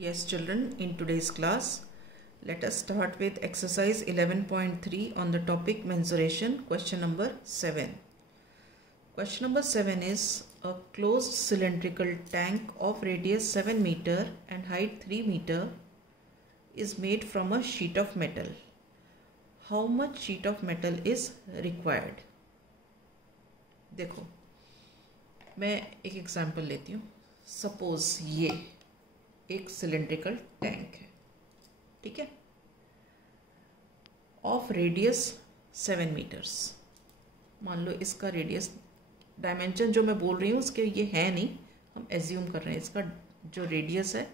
Yes, children, in today's class, let us start with exercise 11.3 on the topic mensuration, question number 7. Question number 7 is a closed cylindrical tank of radius 7 meter and height 3 meter is made from a sheet of metal. How much sheet of metal is required? देखो, मैं एक example लेती हूँ. Suppose ये एक cylindrical tank है, ठीक है, ऑफ रेडियस 7 मीटर्स. मान लो इसका रेडियस, डायमेंशन जो मैं बोल रही हूँ उसके ये है नहीं, हम एज्यूम कर रहे हैं इसका जो रेडियस है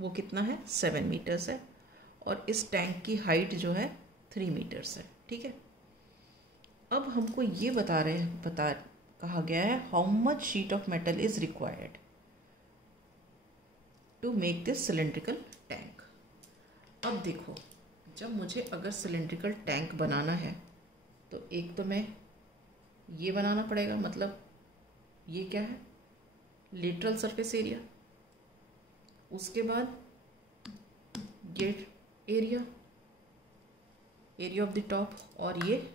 वो कितना है, 7 मीटर्स है, और इस टैंक की हाइट जो है 3 मीटर्स है, ठीक है. अब हमको ये कहा गया है how much sheet of metal is required to make this cylindrical tank. अब देखो, जब मुझे अगर सिलेंड्रिकल टैंक बनाना है तो एक तो मैं ये बनाना पड़ेगा, मतलब ये क्या है, लेटरल सरफेस एरिया. उसके बाद ये एरिया ऑफ द टॉप, और ये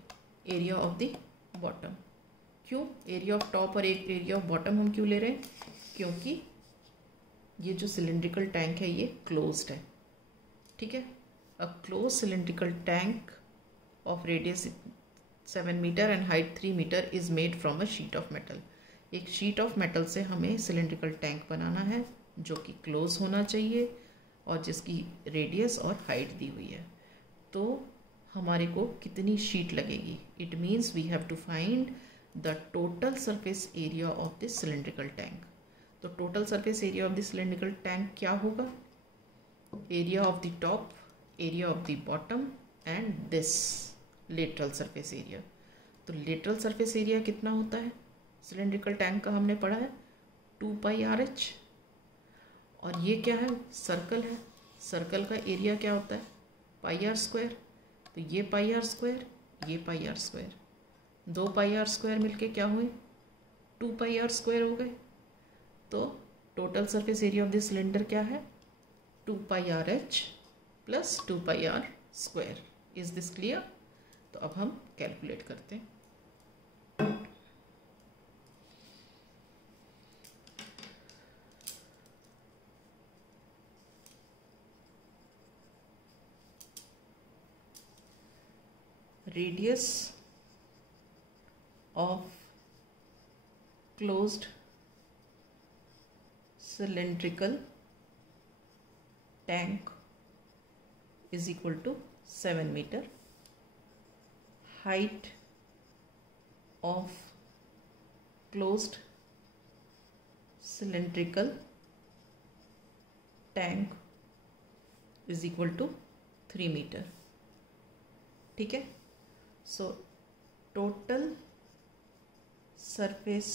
एरिया ऑफ द बॉटम. क्यों एरिया ऑफ टॉप और एक एरिया ऑफ बॉटम हम क्यों ले रहे हैं? क्योंकि ये जो सिलेंड्रिकल टैंक है ये क्लोज्ड है, ठीक है. A close cylindrical tank of radius 7 metre and height 3 metre is made from a sheet of metal. एक शीट ऑफ मेटल से हमें सिलेंड्रिकल टैंक बनाना है जो कि क्लोज होना चाहिए और जिसकी रेडियस और हाइट दी हुई है. तो हमारे को कितनी शीट लगेगी? It means we have to find the total surface area of this cylindrical tank. तो total surface area of the cylindrical tank क्या होगा? Area of the top, area of the bottom and this lateral surface area. तो lateral surface area कितना होता है cylindrical tank का? हमने पढ़ा है 2 पाई RH. और ये क्या है? सर्कल है. सर्कल का एरिया क्या होता है? पाई R स्क्वायर. तो ये पाई R स्क्वायर, ये पाई R स्क्वायर, 2 पाई R स्क्वायर मिलके क्या हुए? 2 पाई R स्क्वायर हो गए. तो total surface area of this cylinder क्या है? 2 पाई RH plus 2 pi R square. Is this clear? तो अब हम कैलकुलेट करते हैं. Radius of closed cylindrical tank is equal to 7 meter. Height of closed cylindrical tank is equal to 3 meter. ठीक है. So total surface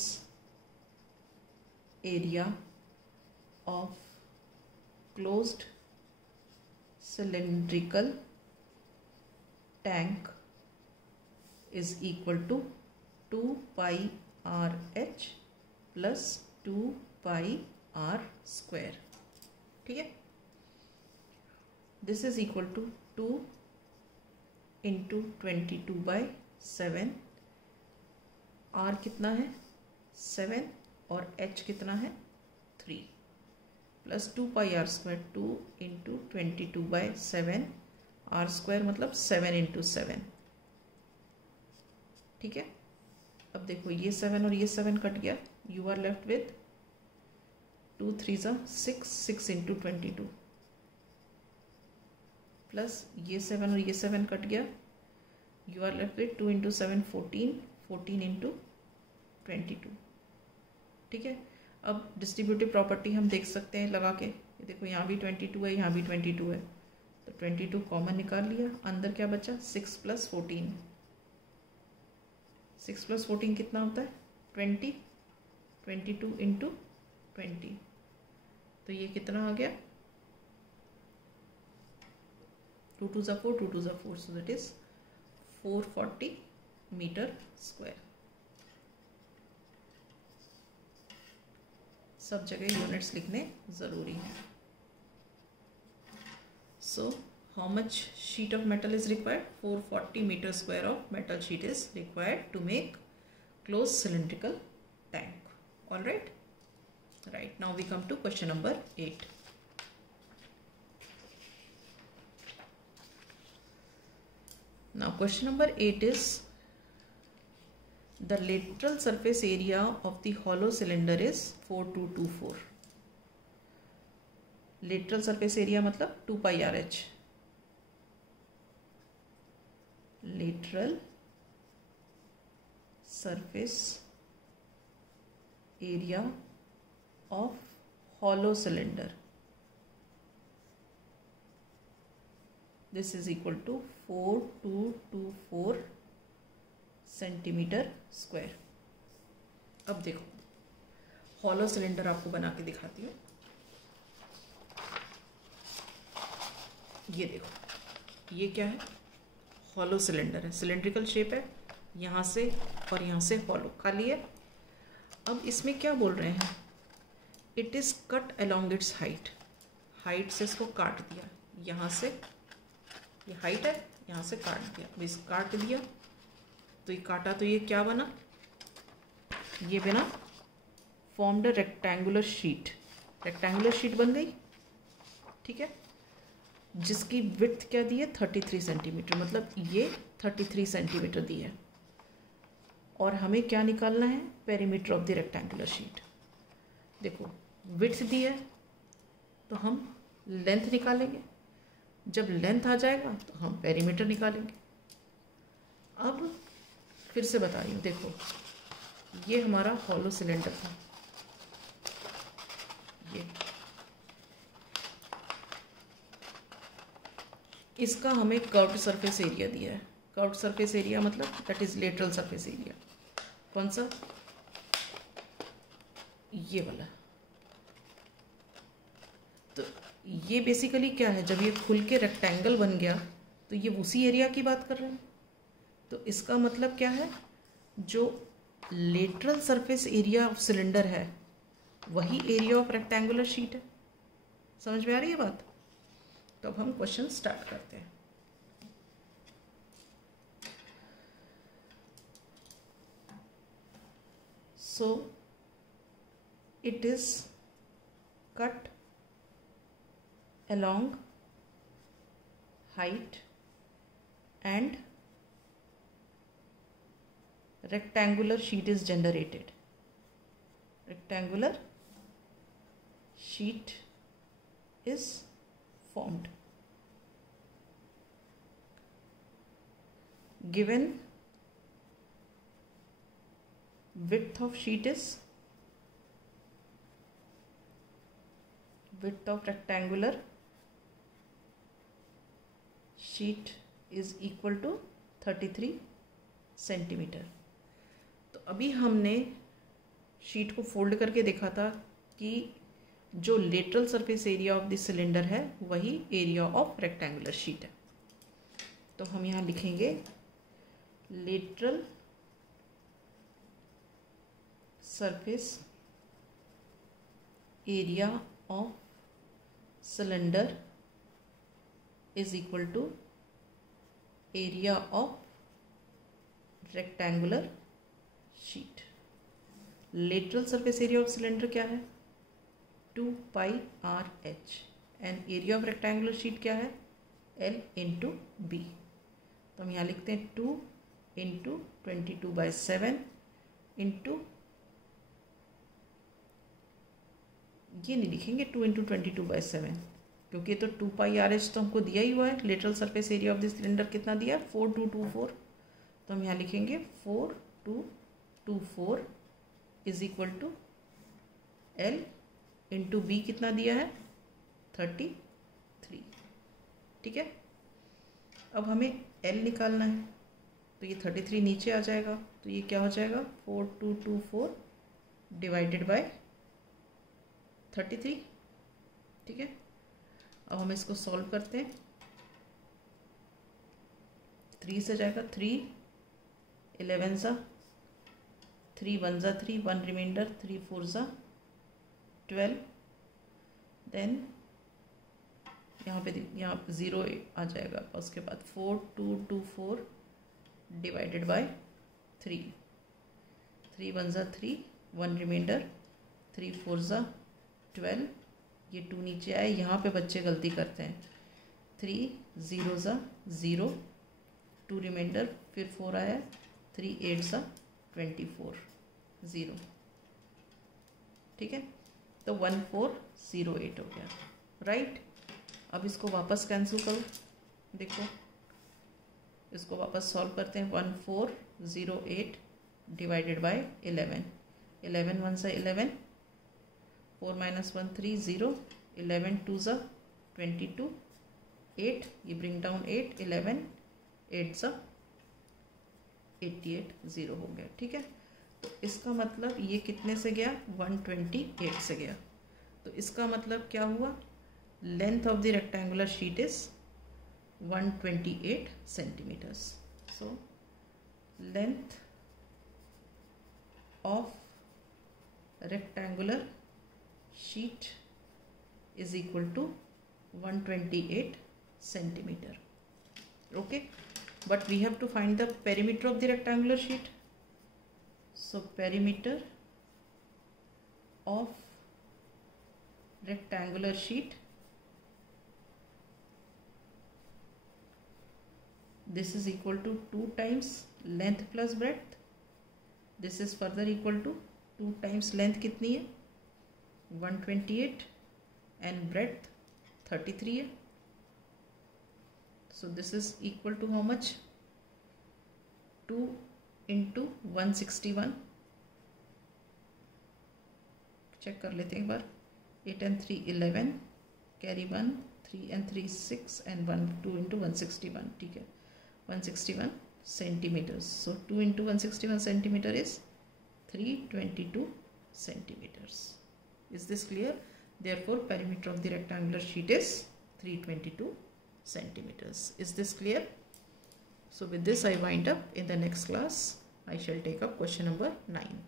area of closed cylindrical tank is equal to 2 pi RH plus 2 pi R square. ठीक है. This is equal to 2 into 22/7. R कितना है? 7 और H कितना है? 3 plus 2 पाई R square. 2 into 22/7. R square मतलब 7 इंटू 7. ठीक है. अब देखो, ये 7 और ये 7 कट गया. You are left with 2 3 6. 6 into 22 plus ये 7 और ये 7 कट गया. You are left with 2 into 7 14. 14 into 22. ठीक है. अब डिस्ट्रीब्यूटिव प्रॉपर्टी हम देख सकते हैं लगा के. ये देखो, यहाँ भी 22 है, यहाँ भी 22 है, तो 22 कॉमन निकाल लिया. अंदर क्या बचा? 6 प्लस 14. 6 प्लस 14 कितना होता है? 20. 22 इंटू 20, तो ये कितना आ गया? 2 2 4, 2 2 4, so that is 440 metre square. सब जगह यूनिट्स लिखने ज़रूरी हैं. So how much sheet of metal is required? 440 meter square of metal sheet is required to make closed cylindrical tank. All right. Right, now we come to question number 8. Now question number 8 is the lateral surface area of the hollow cylinder is 4224. Lateral surface area मतलब 2 pi R H. Lateral surface area of hollow cylinder, this is equal to 4224 centimetre square. अब देखो hollow cylinder आपको बना के दिखाती हूँ. ये देखो ये क्या है? हॉलो सिलेंडर है, सिलेंड्रिकल शेप है, यहाँ से और यहाँ से हॉलो खाली है. अब इसमें क्या बोल रहे हैं? It is cut along its height. Height से इसको काट दिया, यहाँ से ये हाइट है, यहाँ से काट दिया. अब इस काट दिया तो ये काटा तो ये क्या बना? ये बना formed a rectangular sheet. Rectangular sheet बन गई. ठीक है, जिसकी विड्थ क्या दी है? 33 सेंटीमीटर. मतलब ये 33 सेंटीमीटर दी है. और हमें क्या निकालना है? Perimeter of the rectangular sheet. देखो विड्थ दी है तो हम लेंथ निकालेंगे. जब लेंथ आ जाएगा तो हम पेरीमीटर निकालेंगे. अब फिर से बता रही हूँ, देखो ये हमारा हॉलो सिलेंडर था. ये इसका हमें कर्व्ड सरफेस एरिया दिया है. कर्व्ड सरफेस एरिया मतलब that is lateral surface area. कौन सा? ये वाला. तो ये बेसिकली क्या है? जब ये खुल के रेक्टेंगल बन गया तो ये उसी एरिया की बात कर रहे हैं. तो इसका मतलब क्या है? जो lateral surface area of cylinder है वही एरिया ऑफ रेक्टेंगुलर शीट है. समझ में आ रही है बात? तो अब हम क्वेश्चन स्टार्ट करते हैं. So it is cut along height and rectangular sheet is generated. Rectangular sheet is formed. Given width of sheet is width of rectangular sheet is equal to 33 centimetre. तो अभी हमने शीट को fold करके देखा था कि जो lateral surface area of the cylinder है वही एरिया ऑफ रेक्टेंगुलर शीट है. तो हम यहाँ लिखेंगे lateral surface area of cylinder is equal to area of rectangular sheet. Lateral surface area of cylinder क्या है? 2 pi r h. and area of rectangular sheet क्या है? L into B. तो हम यहाँ लिखते हैं 2 into 22/7 into, ये नहीं लिखेंगे 2 into 22/7 क्योंकि तो 2 पाई आर एच तो हमको दिया ही हुआ है. Lateral surface area of this cylinder कितना दिया है? 4224. तो हम यहाँ लिखेंगे 4224 is equal to L into B. कितना दिया है? 33. ठीक है. अब हमें एल निकालना है तो ये 33 नीचे आ जाएगा. तो ये क्या हो जाएगा? 4224 डिवाइडेड बाय 33. ठीक है. अब हम इसको सॉल्व करते हैं. 3 से जाएगा 3, 11 सा 3, 1 सा 3, 1 रिमाइंडर, 3 4 सा 12, देन यहाँ पे 0 आ जाएगा, उसके बाद 4224 डिवाइडेड बाय 3, 3 1 ज़ा 3, 1 रिमाइंडर, 3 4 ज़ा 12, ये 2 नीचे आए। यहाँ पे बच्चे गलती करते हैं, 3 0 ज़ा 0, 2 रिमाइंडर, फिर 4 आया, 3 8 ज़ा 24, 0, ठीक है। तो 1408 हो गया, राइट। अब इसको वापस कैंसिल करो, देखो इसको वापस सॉल्व करते हैं। 1408 डिवाइडेड बाय 11, 11 1 सा 11, 4 - 1 3 0, 11 2 ज़ा 22, 8 ये ब्रिंग डाउन 8, 11 8 ज़ा 88, 0 हो गया, ठीक है। तो इसका मतलब ये कितने से गया, 128 से गया। तो इसका मतलब क्या हुआ, length of the rectangular sheet is 128 centimetres. So length of rectangular sheet is equal to 128 centimeter. Okay, but we have to find the perimeter of the rectangular sheet. So perimeter of rectangular sheet, this is equal to 2 times length plus breadth. This is further equal to 2 times length कितनी है, 128, and breadth 33 है। So this is equal to how much, 2 into 161, check कर लेते हैं एक बार, 8 and 3 11, carry 1, 3 and 3 6, and 1 2 into 161, ठीक है, 161 centimeters. So 2 into 161 centimeter is 322 centimeters. Is this clear? Therefore perimeter of the rectangular sheet is 322 centimeters. Is this clear? So with this I wind up. In the next class I shall take up question number 9.